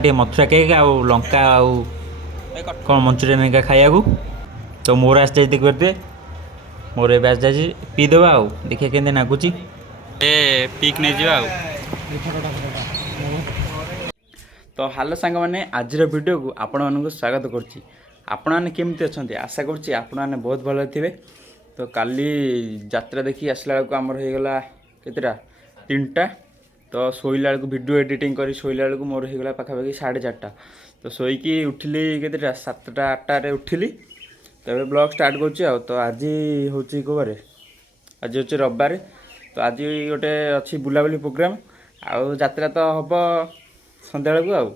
ଟିକେ ମଥୁରା କେକ୍ ଆଉ ଲଙ୍କା ଆଉ କ'ଣ ମଞ୍ଚୁରିଆନ୍ ହେରିକା ଖାଇବାକୁ। ତ ମୋର ଆସିଯାଇଛି ଦେଖିପାରୁଥିବେ, ମୋର ଏବେ ଆସିଯାଇଛି। ପିଇଦେବା ଆଉ ଦେଖିବା କେମିତି ନାଗୁଛି, ପିକ୍ ନେଇଯିବା ଆଉ। ତ ହ୍ୟାଲୋ ସାଙ୍ଗମାନେ, ଆଜିର ଭିଡ଼ିଓକୁ ଆପଣମାନଙ୍କୁ ସ୍ୱାଗତ କରୁଛି। ଆପଣମାନେ କେମିତି ଅଛନ୍ତି? ଆଶା କରୁଛି ଆପଣମାନେ ବହୁତ ଭଲ ଥିବେ। ତ କାଲି ଯାତ୍ରା ଦେଖି ଆସିଲା ବେଳକୁ ଆମର ହେଇଗଲା କେତେଟା 3ଟା। ତ ଶୋଇଲା ବେଳକୁ ଭିଡ଼ିଓ ଏଡ଼ିଟିଂ କରି ଶୋଇଲା ବେଳକୁ ମୋର ହେଇଗଲା ପାଖାପାଖି 4:30। ତ ଶୋଇକି ଉଠିଲି କେତେଟା 7ଟା 8ଟାରେ ଉଠିଲି। ତ ଏବେ ବ୍ଲଗ୍ ଷ୍ଟାର୍ଟ କରୁଛି ଆଉ। ତ ଆଜି ହେଉଛି କେଉଁ ବାରେ? ଆଜି ହେଉଛି ରବିବାର। ତ ଆଜି ଗୋଟେ ଅଛି ବୁଲାବୁଲି ପ୍ରୋଗ୍ରାମ୍, ଆଉ ଯାତ୍ରା ତ ହେବ ସନ୍ଧ୍ୟାବେଳକୁ ଆଉ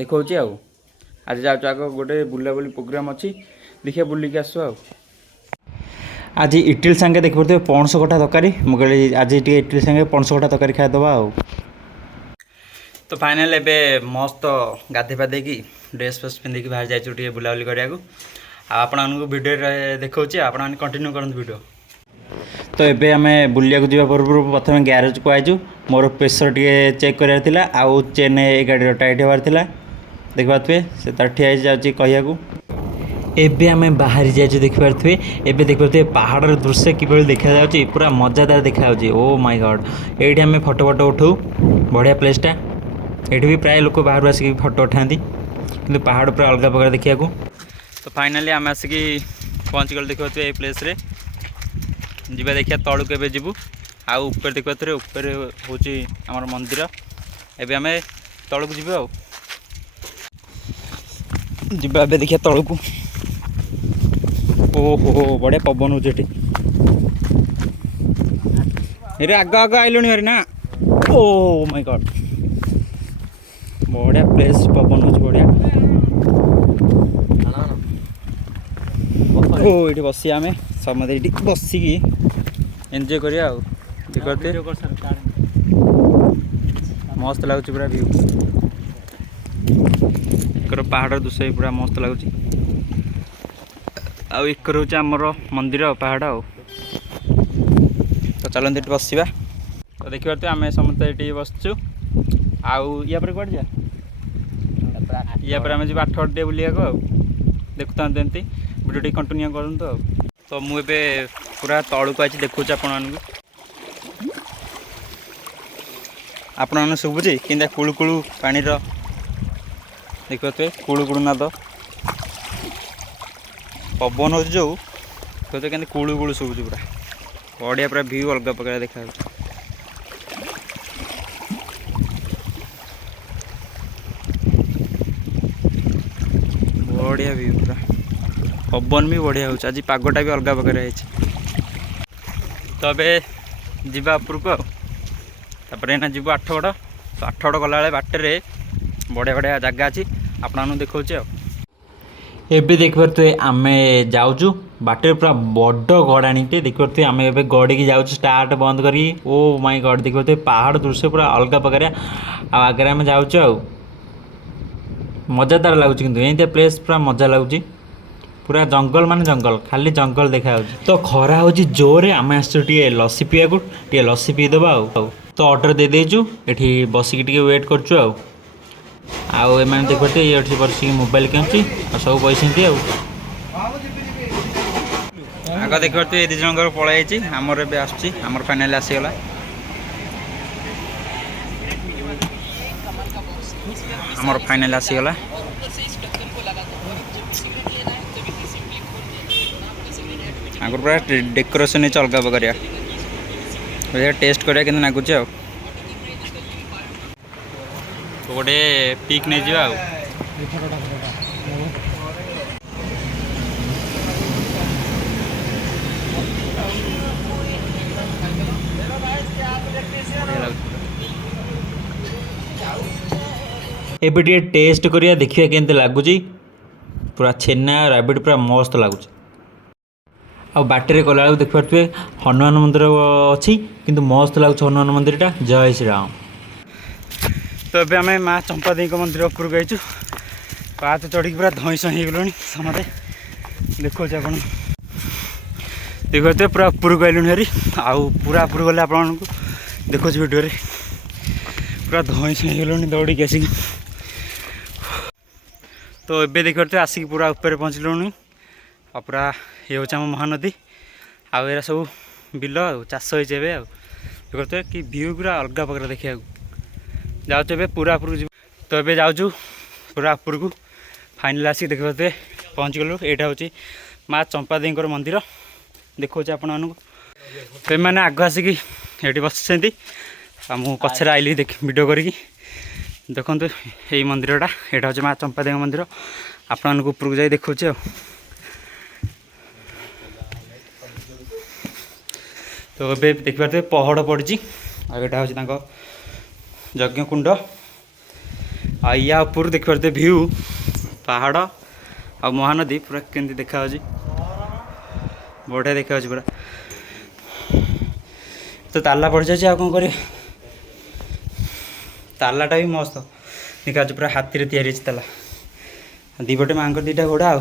ଦେଖାଉଛି ଆଉ। ଆଜି ଯାଉଛୁ ଆଗ ଗୋଟେ ବୁଲାବୁଲି ପ୍ରୋଗ୍ରାମ୍ ଅଛି, ଦେଖିବା ବୁଲିକି ଆସୁ ଆଉ। ଆଜି ଇଟିଲି ସାଙ୍ଗେ ଦେଖିପାରୁଥିବେ ପଣସ କଠା ତରକାରୀ। ମୁଁ କହିଲି ଆଜି ଟିକେ ଇଟିଲି ସାଙ୍ଗେ ପଣସ କଠା ତରକାରୀ ଖାଇଦେବା ଆଉ। ତ ଫାଇନାଲ୍ ଏବେ ମସ୍ତ ଗାଧୋଇ ପାଧେଇକି ଡ୍ରେସ୍ ଫ୍ରେସ୍ ପିନ୍ଧିକି ବାହାରି ଯାଇଛୁ ଟିକେ ବୁଲାବୁଲି କରିବାକୁ। ଆଉ ଆପଣମାନଙ୍କୁ ଭିଡ଼ିଓରେ ଦେଖାଉଛି, ଆପଣମାନେ କଣ୍ଟିନ୍ୟୁ କରନ୍ତୁ ଭିଡ଼ିଓ। ତ ଏବେ ଆମେ ବୁଲିବାକୁ ଯିବା ପୂର୍ବରୁ ପ୍ରଥମେ ଗ୍ୟାରେଜକୁ ଆଇଛୁ। ମୋର ପ୍ରେସର୍ ଟିକେ ଚେକ୍ କରିବାର ଥିଲା, ଆଉ ଚେନ୍ ଏ ଗାଡ଼ିର ଟାଇଟ୍ ହେବାର ଥିଲା। ଦେଖିପାରୁଥିବେ ସେ ତାର ଠିଆ ହେଇଛି, ଯାଉଛି କହିବାକୁ। ଏବେ ଆମେ ବାହାରି ଯାଇଛୁ ଦେଖିପାରୁଥିବେ। ଏବେ ଦେଖିପାରୁଥିବେ ପାହାଡ଼ର ଦୃଶ୍ୟ କିଭଳି ଦେଖାଯାଉଛି, ପୁରା ମଜାଦାର ଦେଖାଯାଉଛି। ଓ ମାଇ ଗଡ଼୍, ଏଇଠି ଆମେ ଫଟୋ ଉଠାଉ, ବଢ଼ିଆ ପ୍ଲେସ୍ଟା। ଏଠି ବି ପ୍ରାୟ ଲୋକ ବାହାରୁ ଆସିକି ଫଟୋ ଉଠାନ୍ତି, କିନ୍ତୁ ପାହାଡ଼ ପୁରା ଅଲଗା ପ୍ରକାର ଦେଖିବାକୁ। ତ ଫାଇନାଲି ଆମେ ଆସିକି ପହଞ୍ଚିଗଲୁ ଦେଖିପାରୁଥିବେ ଏଇ ପ୍ଲେସ୍ରେ। ଯିବା ଦେଖିବା ତଳକୁ ଏବେ ଯିବୁ। ଆଉ ଉପରେ ଦେଖିପାରୁଥିବେ, ଉପରେ ହେଉଛି ଆମର ମନ୍ଦିର। ଏବେ ଆମେ ତଳକୁ ଯିବୁ ଆଉ। ଯିବା ଏବେ ଦେଖିବା ତଳକୁ। ଓହୋ, ବଢ଼ିଆ ପବନ ହେଉଛି ଏଠି। ଏରେ ଆଗ ଆଇଲୁଣି ଭାରି ନା। ଓ ମାଇ ଗଡ଼୍, ବଢ଼ିଆ ପ୍ଲେସ୍, ପବନ ହେଉଛି ବଢ଼ିଆ। ଓ ଏଇଠି ବସିବା ଆମେ ସମସ୍ତେ, ଏଇଠି ବସିକି ଏନ୍ଜୟ କରିବା ଆଉ। ଦେଖିପାରୁଥିବେ ମସ୍ତ ଲାଗୁଛି ପୁରା ଭିଉ। ଏକର ପାହାଡ଼ ଦୃଶ୍ୟ ପୁରା ମସ୍ତ ଲାଗୁଛି। ଆଉ ଏକର ହେଉଛି ଆମର ମନ୍ଦିର ପାହାଡ଼ ଆଉ। ତ ଚାଲନ୍ତୁ ଏଠି ବସିବା। ତ ଦେଖିପାରୁଥିବେ ଆମେ ସମସ୍ତେ ଏଠି ବସିଛୁ। ଆଉ ୟା ପରେ କୁଆଡ଼େ ଯିବା? ୟା ପରେ ଆମେ ଯିବା ଆଠଗଡ଼ ଟିକେ ବୁଲିବାକୁ ଆଉ। ଦେଖୁଥାନ୍ତୁ ଏମିତି ଭିଡ଼ିଓ ଟିକେ କଣ୍ଟିନ୍ୟୁ କରନ୍ତୁ ଆଉ। ତ ମୁଁ ଏବେ ପୁରା ତଳକୁ ଆସି ଦେଖୁଛି ଆପଣମାନଙ୍କୁ। ଆପଣମାନେ ଶୁଭୁଛି କେମିତିଆ କୁଳୁ କୁଳୁ ପାଣିର, ଦେଖିପାରୁଥିବେ କୁଳୁ କୁଳୁ ନାଦ। ପବନ ହେଉଛି ଯେଉଁ, ଦେଖିପାରୁଥିବେ କେମିତି କୁଳୁ କୁଳୁ ଶୁଭୁଛି ପୁରା ବଢ଼ିଆ, ପୁରା ଭିଉ ଅଲଗା ପ୍ରକାର ଦେଖାଯାଉଛି। ବଢ଼ିଆ ଭିଉ ପୁରା, ପବନ ବି ବଢ଼ିଆ ହେଉଛି। ଆଜି ପାଗଟା ବି ଅଲଗା ପ୍ରକାର ହେଇଛି। ତ ଏବେ ଯିବା ଉପରକୁ ଆଉ। ତାପରେ ଏଇନା ଯିବୁ ଆଠଗଡ଼। ତ ଆଠଗଡ଼ ଗଲାବେଳେ ବାଟରେ ବଢ଼ିଆ ବଢ଼ିଆ ଜାଗା ଅଛି, ଆପଣମାନଙ୍କୁ ଦେଖାଉଛି ଆଉ। ଏବେ ଦେଖିପାରୁଥିବେ ଆମେ ଯାଉଛୁ ବାଟରେ, ପୁରା ବଡ଼ ଗଡ଼ାଣିଟେ ଦେଖିପାରୁଥିବେ। ଆମେ ଏବେ ଗଡ଼ିକି ଯାଉଛୁ ଷ୍ଟାର୍ଟ ବନ୍ଦ କରିକି। ଓ ମାଇ ଗଡ଼୍, ଦେଖିପାରୁଥିବେ ପାହାଡ଼ ଦୃଶ୍ୟ ପୁରା ଅଲଗା ପ୍ରକାର। ଆଉ ଆଗରେ ଆମେ ଯାଉଛୁ ଆଉ। ମଜାଦାର ଲାଗୁଛି, କିନ୍ତୁ ଏମିତିଆ ପ୍ଲେସ୍ ପୁରା ମଜା ଲାଗୁଛି। ପୁରା ଜଙ୍ଗଲ ମାନେ ଜଙ୍ଗଲ, ଖାଲି ଜଙ୍ଗଲ ଦେଖାଯାଉଛି। ତ ଖରା ହେଉଛି ଜୋରରେ, ଆମେ ଆସିଛୁ ଟିକେ ଲସି ପିଇବାକୁ। ଟିକେ ଲସି ପିଇଦେବା ଆଉ। ତ ଅର୍ଡ଼ର ଦେଇଦେଇଛୁ, ଏଠି ବସିକି ଟିକେ ୱେଟ୍ କରୁଛୁ ଆଉ। ଆଉ ଏମାନେ ଦେଖିପାରୁଥିବେ ଇଏ ଏଠି ବସିକି ମୋବାଇଲ୍ କେଞ୍ଚୁଛି, ଆଉ ସବୁ ବସିଛନ୍ତି ଆଉ। ଆଗ ଦେଖିପାରୁଥିବେ ଏ ଦୁଇ ଜଣଙ୍କର ପଳେଇ ଯାଇଛି, ଆମର ଏବେ ଆସୁଛି, ଆମର ଫାଇନାଲି ଆସିଗଲା। ଆମର ଫାଇନାଲି ଆସିଗଲା। ଆଗରୁ ପୁରା ଡେକୋରେସନ୍ ହେଇଛି ଅଲଗା ପ୍ରକାରିଆ। ଟେଷ୍ଟ କରିବା କେମିତି ଲାଗୁଛି ଆଉ। ଗୋଟେ ପିକ୍ ନେଇଯିବା ଆଉ। ଏବେ ଟିକେ ଟେଷ୍ଟ କରିବା, ଦେଖିବା କେମିତି ଲାଗୁଛି। ପୁରା ଛେନା ରାବିଡ଼ି ପୁରା ମସ୍ତ ଲାଗୁଛି। ଆଉ ବାଟରେ ଗଲାବେଳକୁ ଦେଖିପାରୁଥିବେ ହନୁମାନ ମନ୍ଦିର ଅଛି, କିନ୍ତୁ ମସ୍ତ ଲାଗୁଛି ହନୁମାନ ମନ୍ଦିରଟା। ଜୟ ଶ୍ରୀରାମ। ତ ଏବେ ଆମେ ମା ଚମ୍ପାଦେଇଙ୍କ ମନ୍ଦିର ଉପରକୁ ଯାଇଛୁ। ପାହାଚ ଚଢ଼ିକି ପୁରା ଧଇଁ ସଇଁ ହେଇଗଲୁଣି ସମସ୍ତେ, ଦେଖାଉଛି ଆପଣ ଦେଖିପାରୁଥିବେ। ପୁରା ଉପରକୁ ଆଇଲୁଣି ଭାରି, ଆଉ ପୁରା ଉପରକୁ ଗଲେ ଆପଣମାନଙ୍କୁ ଦେଖାଉଛି ଭିଡ଼ିଓରେ। ପୁରା ଧଇଁ ସଇଁ ହେଇଗଲୁଣି ଦୌଡ଼ିକି ଆସିକି। तो ये देखिए आसिक पूरा ऊपर पहुँचलुणी आ पूरा ये हूँ आम महानदी आरा सब बिल चाष होते देखते कि व्यू पूरा अलग प्रकार देखा जाऊँ पूरा उपरको जी तो ये जाऊँ पूरा उपरको फाइनाल आसिक देखते पहुँच गलु यहाँ हूँ माँ चंपा देवी मंदिर देखा आपण मानक तो मैंने आग आसिक ये बस मु पचर आइली वीडियो करी देखो यही मंदिरटा यहाँ हूँ माँ चंपा देवी मंदिर आपण उपरको जाई देखा तो ये देखिए पहाड़ पड़ी आटा हूँ यज्ञ कुंड या ऊपर देखिए व्यू पहाड़ आ महानदी पूरा केमती देखा बढ़िया देखा पूरा तो ताला पड़ जाए आ कौन कर तालाटा भी मस्त देखा पूरा हाथी तैयारी ताला दीपटे माँ दीटा घोड़ा आ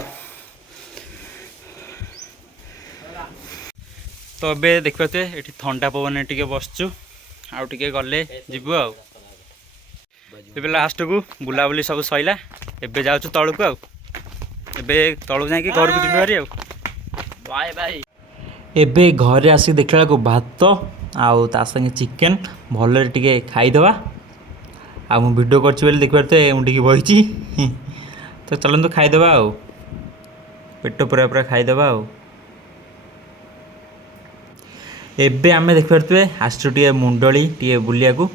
तो ये देखते ये ठंडा पवन टे बसचु आउ टे गले जीवु आ लास्ट को बुलाबुली सब सैला एबे जाऊँ तलू को एबे तलू जाकि घर को जी भारी बाय बाय एबे घरे आसिक देखला को भात आउ ता संगे चिकेन भल टे खाईदवा आ मु वीडियो कर देखते मुझे बही तो चलते खाईदवा आ पेट पूरा पूरा खाईदवा आ एबे आमे देखिपे आसु टे मुंडली टे बुलिया को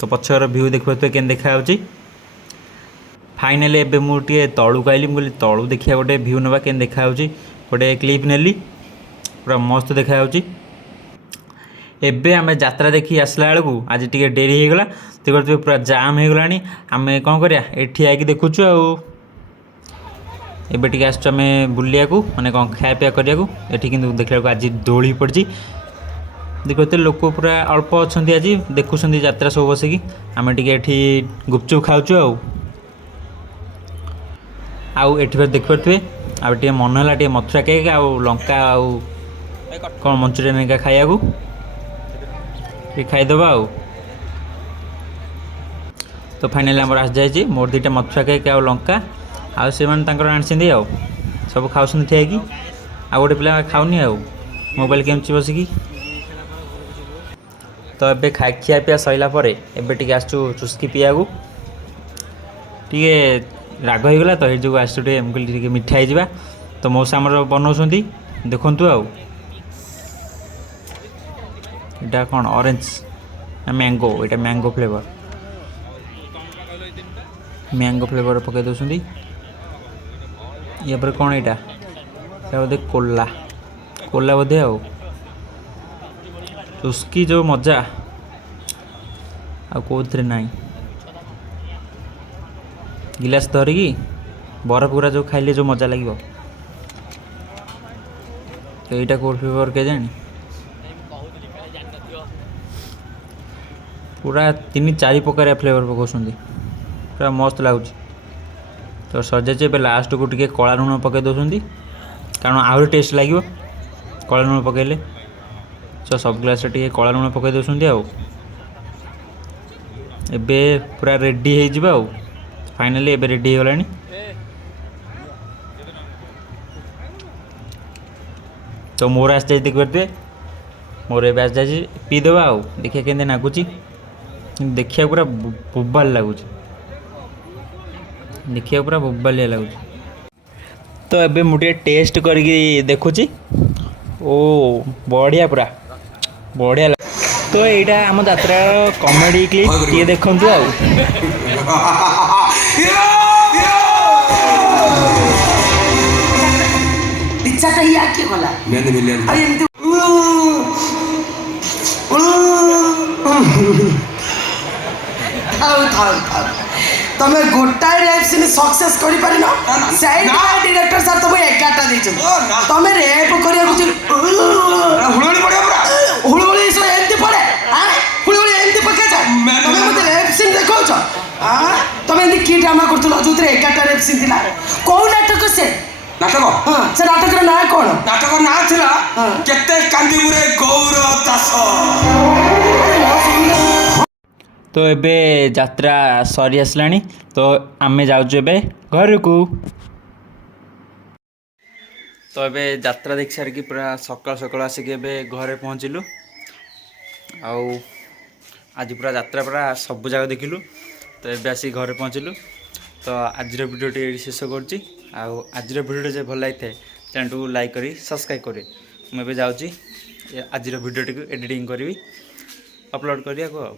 तो पछर व्यू देखिपे के देखा फाइनाली एबे मुझे तलू आइली मुझे तलू देखा गोटे व्यू नवा के देखा गोटे क्लिप नेली पूरा मस्त देखा एबे आमे यात्रा देखी आसला बेलू आज टे डेरी होगला देखते पूरा जाम हो गला आम कौन करा ये आगे देखुचु एबे टे आसमें बुलिया को माने कौन खाया पिया करिया ये देखा आज दोली पड़ी देखते लोक पूरा अल्प अच्छा आज देखुं यात्रा सब बसिकी आम टे गुपचुप खाऊँ आउ एठी देखिपे आ मन है मथुरा केक आउ लंका आउ कौन मंचूरियन एका खाया खाईदबा आ तो फाइनाली आम आस जाए मोर दुटा मथुरा केक आउ लंका आउ से आनी आ सब खाऊँ ठिया आ गोटे पिला खाऊनी आ मोबाइल गेम बसिकी तो ये खिया पिया सरला एबे टे आसु चुस्की पिया को टे राग हो गला तो ये जो आसु टे मिठा हो तो मौसा आमर बनाऊँ देखु आटा कौन ऑरेंज मैंगो ये मैंगो फ्लेवर पकई दौरान या पर कौन यहाँ बोधे कोला कोला बोधे आ चुस्की जो मजा आ कौन ना गिलास धरिकी बरफ गुरा जो खाइले जो मजा लगे तो यहाँ कौन फ्लेवर के जानी पूरा 3-4 प्रकार फ्लेवर पकाउं पूरा मस्त लगुच तो सजाचे लास्ट को टे कला लुण पकई दौरान कारण आहरी टेस्ट लगे कला लुण पकईले तो सब ग्लास टे कला लुण पकई दौरान एबे पूरा रेडी हो फाइनाली एबे रेडी हो गलानी तो मोर आस जाए देखते मोर ए आस जाए पीदेवा आ देखिए के नागुच देखिए पूरा बोबाल लगुच देखिए पूरा बोबालिया लगुच तो एबे मुझे टेस्ट करके देखुची ओ बढ़िया पूरा बढ़िया तो यहाँ आम यात्रा कॉमेडी क्लिप ये देखु तमे गोटाए रेप सीन सक्सेस करि पारिनो सेई डायरेक्टर सर तमे 11टा दैछ तमे रेप करिया कुछ हुळुळी पड़े पूरा हुळुळी सो एंती पड़े हां हुळुळी एंती पके छ तमे मते रेप सीन देखौ छ हां तमे एंती की ड्रामा करथलो जोतरे 11टा रेप सीन दिला को नाटक से नाटक हां से नाटक रे ना कोन नाटक ना थिला केते कांदीपुरे गौर दास तो एबे यात्रा सरी आसलानी तो आमे जाऊँ एबे घर को। तो एबे यात्रा देख सारिकी पूरा सकाल सकाल आसिक एबे घरे पहुँचलु। आउ आज पूरा यात्रा पूरा सब जगह देखिलु। तो एबे आसिक घरे पहुँचलु। तो आज वीडियो टी शेष करछि। आउ आज वीडियो जे भल लगी चैनल को लाइक करी सब्सक्राइब करी। मुझे जाऊँगी आज वीडियो टी एडिटिंग करी अपलोड करिया को।